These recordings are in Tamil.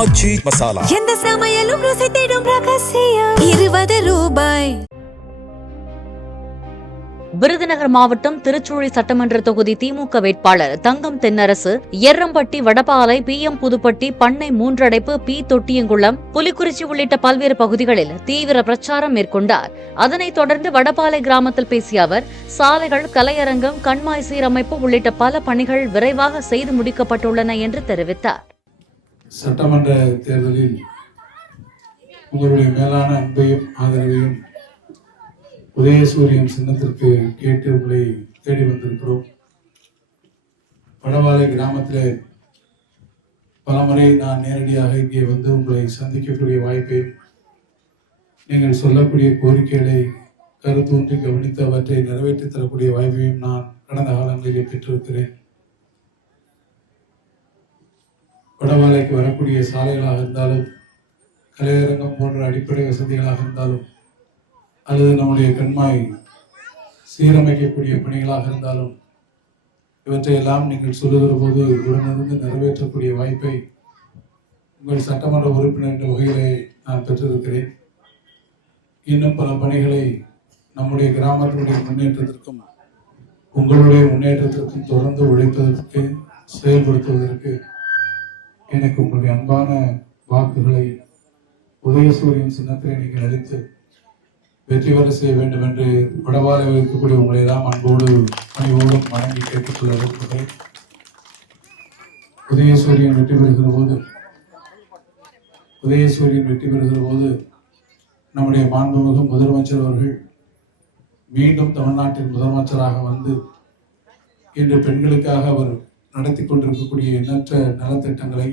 ஆச்சி மசாலா எந்த சமையலும் ருசி தேடும் ரகசியம் 20 ரூபாய். விருதுநகர் மாவட்டம் திருச்சுழி சட்டமன்ற தொகுதி திமுக வேட்பாளர் தங்கம் தென்னரசு எர்ரம்பட்டி வடபாலை PM புதுப்பட்டி பண்ணை மூன்றடைப்பு P தொட்டியங்குளம் புலிக்குறிச்சி உள்ளிட்ட பல்வேறு பகுதிகளில் தீவிர பிரச்சாரம் மேற்கொண்டார். அதனைத் தொடர்ந்து வடபாலை கிராமத்தில் பேசிய அவர் சாலைகள், கலையரங்கம், கண்மாய் சீரமைப்பு உள்ளிட்ட பல பணிகள் விரைவாக செய்து முடிக்கப்பட்டுள்ளன என்று தெரிவித்தார். சட்டமன்ற தேர்தலில் உங்களுடைய மேலான அன்பையும் ஆதரவையும் உதயசூரியன் சின்னத்திற்கு கேட்டு உங்களை தேடி வந்திருக்கிறோம். வடபாலை கிராமத்தில் பலமுறை நான் நேரடியாக இங்கே வந்து உங்களை சந்திக்கக்கூடிய வாய்ப்பையும் நீங்கள் சொல்லக்கூடிய கோரிக்கைகளை கருத்தூன்றி கவனித்து அவற்றை நிறைவேற்றித் தரக்கூடிய வாய்ப்பையும் நான் கடந்த காலங்களிலே பெற்றிருக்கிறேன். வடபாலைக்கு வரக்கூடிய சாலைகளாக இருந்தாலும், கலையரங்கம் போன்ற அடிப்படை வசதிகளாக இருந்தாலும், அல்லது நம்முடைய கண்மாய் சீரமைக்கக்கூடிய பணிகளாக இருந்தாலும், இவற்றையெல்லாம் நீங்கள் சொல்லுகிற போது உடனிருந்து நிறைவேற்றக்கூடிய வாய்ப்பை உங்கள் சட்டமன்ற உறுப்பினர் என்ற வகையிலே நான் பெற்றிருக்கிறேன். இன்னும் பல பணிகளை நம்முடைய கிராமத்தினுடைய முன்னேற்றத்திற்கும் உங்களுடைய முன்னேற்றத்திற்கும் தொடர்ந்து உழைப்பதற்கு, செயல்படுத்துவதற்கு எனக்கு உங்களுடைய அன்பான வாக்குகளை உதயசூரியன் சின்னத்தை நீங்கள் அளித்து வெற்றி பெற செய்ய வேண்டும் என்று வடபாலை இருக்கக்கூடிய உங்களை எல்லாம் அன்போடு பணிவோடும் வணங்கி கேட்டுக்கொள்ள விரும்புகிறேன். உதயசூரியன் வெற்றி பெறுகிற போது நம்முடைய மாண்புமிகு முதலமைச்சர் அவர்கள் மீண்டும் தமிழ்நாட்டின் முதலமைச்சராக வந்து இன்று பெண்களுக்காக அவர் நடத்தி கொண்டிருக்கக்கூடிய எண்ணற்ற நலத்திட்டங்களை,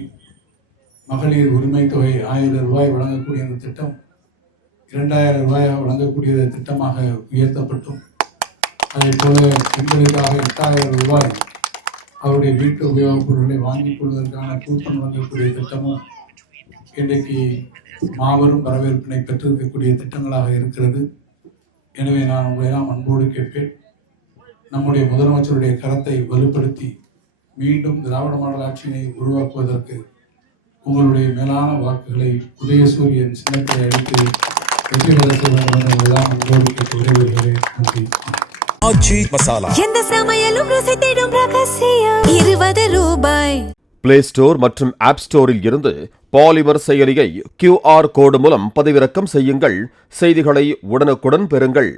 மகளிர் உரிமை தொகை 1000 ரூபாய் வழங்கக்கூடிய அந்த திட்டம் 2000 ரூபாயாக வழங்கக்கூடிய திட்டமாக உயர்த்தப்பட்டும், அதே போல பெண்களுக்காக 8000 ரூபாய் அவருடைய வீட்டு உபயோகப் பொருட்களை வாங்கிக் கொள்வதற்கான கூப்பன் வழங்கக்கூடிய திட்டமும் இன்றைக்கு மாபெரும் வரவேற்பினை பெற்றிருக்கக்கூடிய திட்டங்களாக இருக்கிறது. எனவே நான் உங்களை எல்லாம் அன்போடு கேட்பேன், நம்முடைய முதலமைச்சருடைய கரத்தை வலுப்படுத்தி மீண்டும் திராவிட மாடல் ஆட்சியினை உருவாக்குவதற்கு உங்களுடைய மேலான வாக்குகளை உதயசூரியன் சின்னத்தை அளித்து வெற்றி பெற செய்ய வேண்டும் என்பதுதான் உங்களோடு கேட்டு விடைபெறுகிறேன். நன்றி. ஆச்சி மசாலா எந்த சமையலும் ருசி தேடும் ரகசியம் 20 ரூபாய். பிளே ஸ்டோர் மற்றும் ஆப் ஸ்டோரில் இருந்து பாலிமர் செயலியை QR கோடு மூலம் பதிவிறக்கம் செய்யுங்கள். செய்திகளை உடனுக்குடன் பெறுங்கள்.